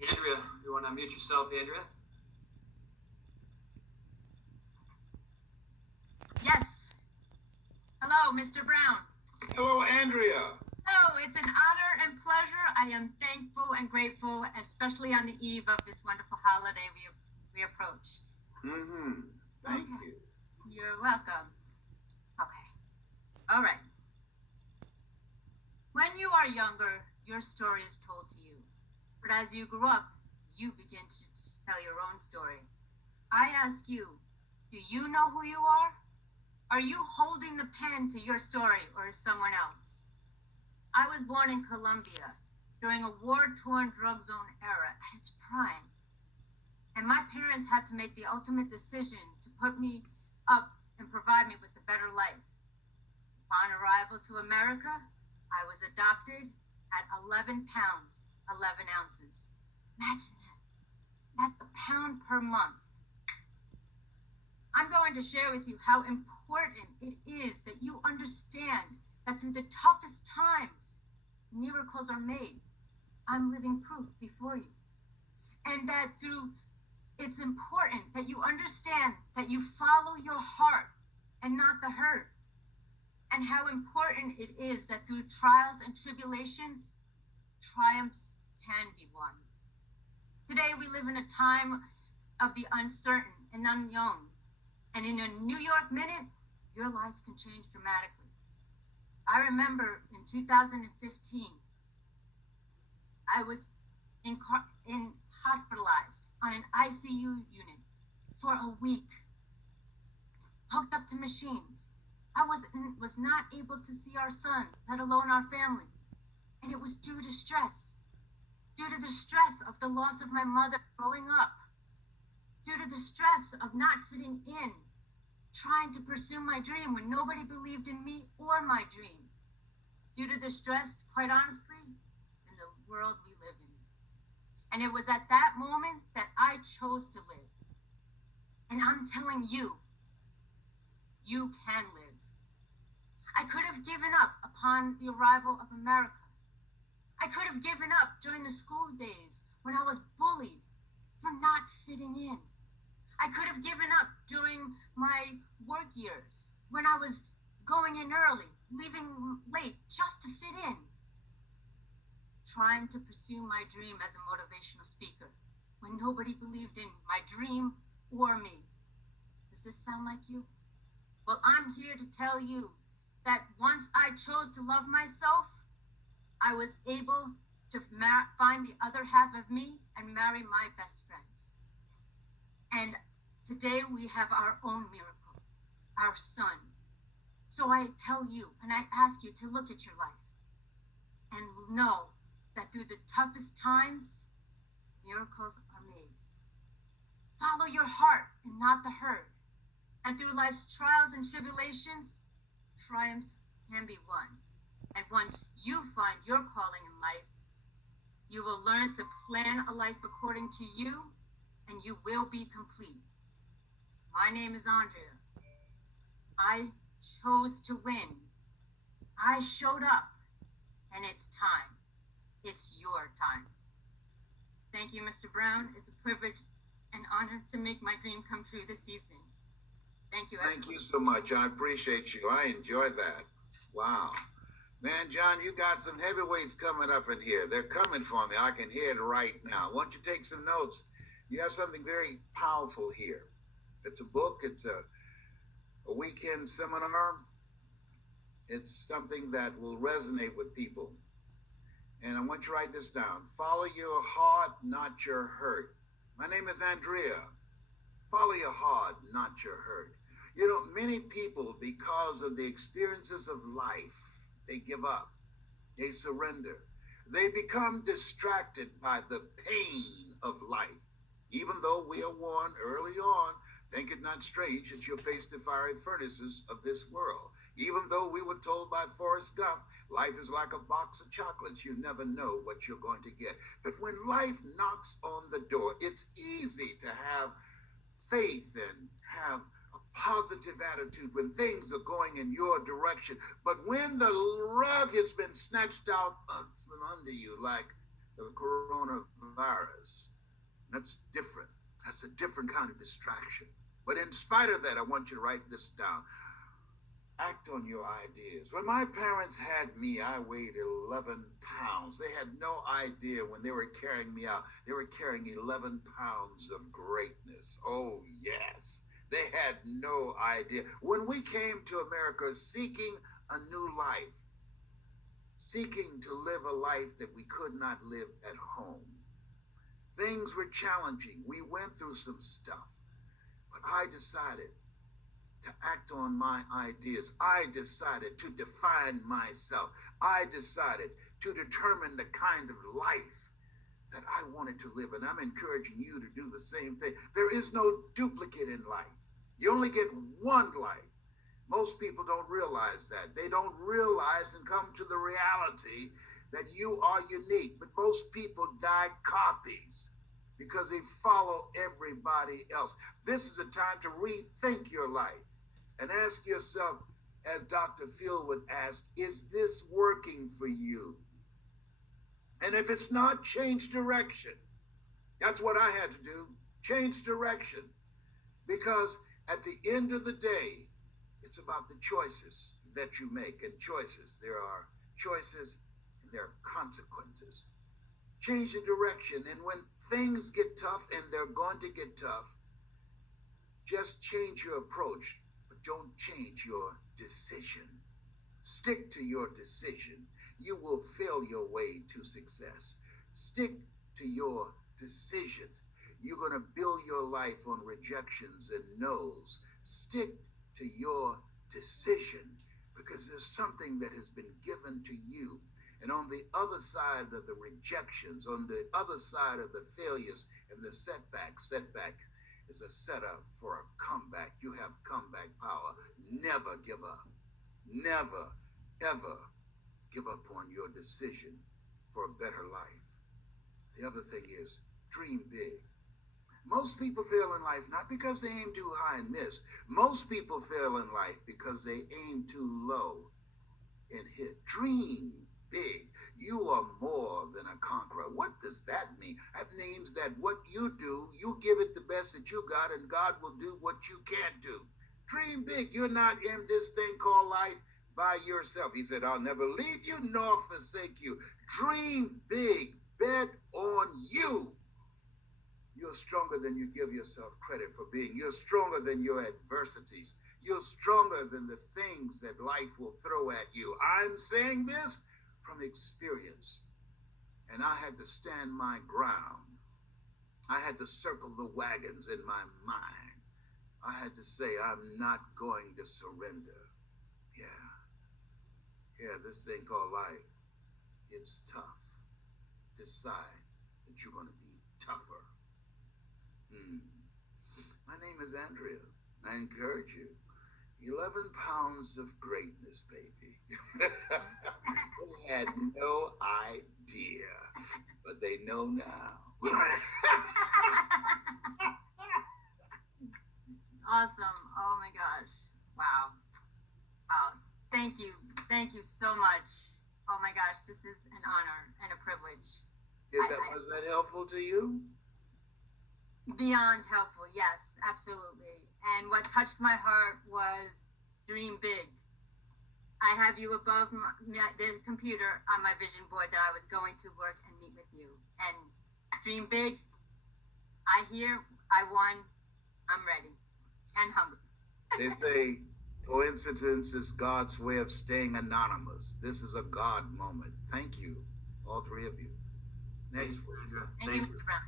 Andrea, you want to unmute yourself, Andrea? Yes. Hello, Mr. Brown. Hello, Andrea. Oh, it's an honor and pleasure. I am thankful and grateful, especially on the eve of this wonderful holiday we approach. Thank you. You're welcome. Okay. All right. When you are younger, your story is told to you. But as you grow up, you begin to tell your own story. I ask you, do you know who you are? Are you holding the pen to your story, or is someone else? I was born in Colombia during a war-torn drug zone era at its prime. And my parents had to make the ultimate decision to put me up and provide me with a better life. Upon arrival to America, I was adopted at 11 pounds, 11 ounces. Imagine that. That's a pound per month. I'm going to share with you how important it is that you understand that through the toughest times, miracles are made. I'm living proof before you. And that it's important that you understand that you follow your heart and not the hurt. And how important it is that through trials and tribulations, triumphs can be won. Today we live in a time of the uncertain and unknown. And in a New York minute, your life can change dramatically. I remember in 2015, I was hospitalized on an ICU unit for a week, hooked up to machines. I was not able to see our son, let alone our family. And it was due to stress the stress of the loss of my mother growing up, due to the stress of not fitting in, trying to pursue my dream when nobody believed in me or my dream, due to the stress, quite honestly, in the world we live in. And it was at that moment that I chose to live. And I'm telling you, you can live. I could have given up upon the arrival of America. I could have given up during the school days when I was bullied for not fitting in. I could have given up during my work years when I was going in early, leaving late just to fit in. Trying to pursue my dream as a motivational speaker when nobody believed in my dream or me. Does this sound like you? Well, I'm here to tell you that once I chose to love myself, I was able to find the other half of me and marry my best friend. And today we have our own miracle, our son. So I tell you, and I ask you to look at your life and know that through the toughest times, miracles are made. Follow your heart and not the hurt. And through life's trials and tribulations, triumphs can be won. And once you find your calling in life, you will learn to plan a life according to you, and you will be complete. My name is Andrea. I chose to win. I showed up, and it's time. It's your time. Thank you, Mr. Brown. It's a privilege and honor to make my dream come true this evening. Thank you, everyone. Thank you so much. I appreciate you. I enjoy that. Wow. Man, John, you got some heavyweights coming up in here. They're coming for me. I can hear it right now. Why don't you take some notes? You have something very powerful here. It's a book. It's a weekend seminar. It's something that will resonate with people. And I want you to write this down. Follow your heart, not your hurt. My name is Andrea. Follow your heart, not your hurt. You know, many people, because of the experiences of life, they give up. They surrender. They become distracted by the pain of life. Even though we are warned early on, think it not strange that you'll face the fiery furnaces of this world. Even though we were told by Forrest Gump, life is like a box of chocolates. You never know what you're going to get. But when life knocks on the door, it's easy to have faith and have a positive attitude when things are going in your direction. But when the rug has been snatched out from under you, like the coronavirus coronavirus. That's different. That's a different kind of distraction. But in spite of that, I want you to write this down. Act on your ideas. When my parents had me, I weighed 11 pounds. They had no idea when they were carrying me out. They were carrying 11 pounds of greatness. Oh, yes. They had no idea. When we came to America seeking a new life, seeking to live a life that we could not live at home, things were challenging. We went through some stuff. But I decided to act on my ideas. I decided to define myself. I decided to determine the kind of life that I wanted to live. And I'm encouraging you to do the same thing. There is no duplicate in life. You only get one life. Most people don't realize that. They don't realize and come to the reality that you are unique. But most people die copies because they follow everybody else. This is a time to rethink your life and ask yourself, as Dr. Phil would ask, is this working for you? And if it's not, change direction. That's what I had to do, change direction. Because at the end of the day, it's about the choices that you make. And choices, there are choices and there are consequences. Change the direction. And when things get tough, and they're going to get tough, just change your approach, but don't change your decision. Stick to your decision. You will feel your way to success. Stick to your decision. You're going to build your life on rejections and no's. Stick to your decision, because there's something that has been given to you. And on the other side of the rejections, on the other side of the failures and the setback is a setup for a comeback. You have comeback power. Never give up. Never, ever give up on your decision for a better life. The other thing is dream big. Most people fail in life not because they aim too high and miss. Most people fail in life because they aim too low and hit. Dream big. You are more than a conqueror. What does that mean? That means that what you do, you give it the best that you got, and God will do what you can't do. Dream big. You're not in this thing called life by yourself. He said, I'll never leave you nor forsake you. Dream big. Bet on you. You're stronger than you give yourself credit for being. You're stronger than your adversities. You're stronger than the things that life will throw at you. I'm saying this from experience. And I had to stand my ground. I had to circle the wagons in my mind. I had to say, I'm not going to surrender. Yeah, this thing called life, it's tough. Decide that you're going to be tougher. My name is Andrea. I encourage you. 11 pounds of greatness, baby. They had no idea, but they know now. Awesome. Oh my gosh. Wow. Wow. Thank you. Thank you so much. Oh my gosh. This is an honor and a privilege. Was that helpful to you? Beyond helpful. Yes, absolutely. And what touched my heart was dream big. I have you above the computer on my vision board that I was going to work and meet with you. And dream big. I hear, I won, I'm ready and hungry. They say coincidence is God's way of staying anonymous. This is a God moment. Thank you, all three of you. Next, please. Thank you, Mr. Brown.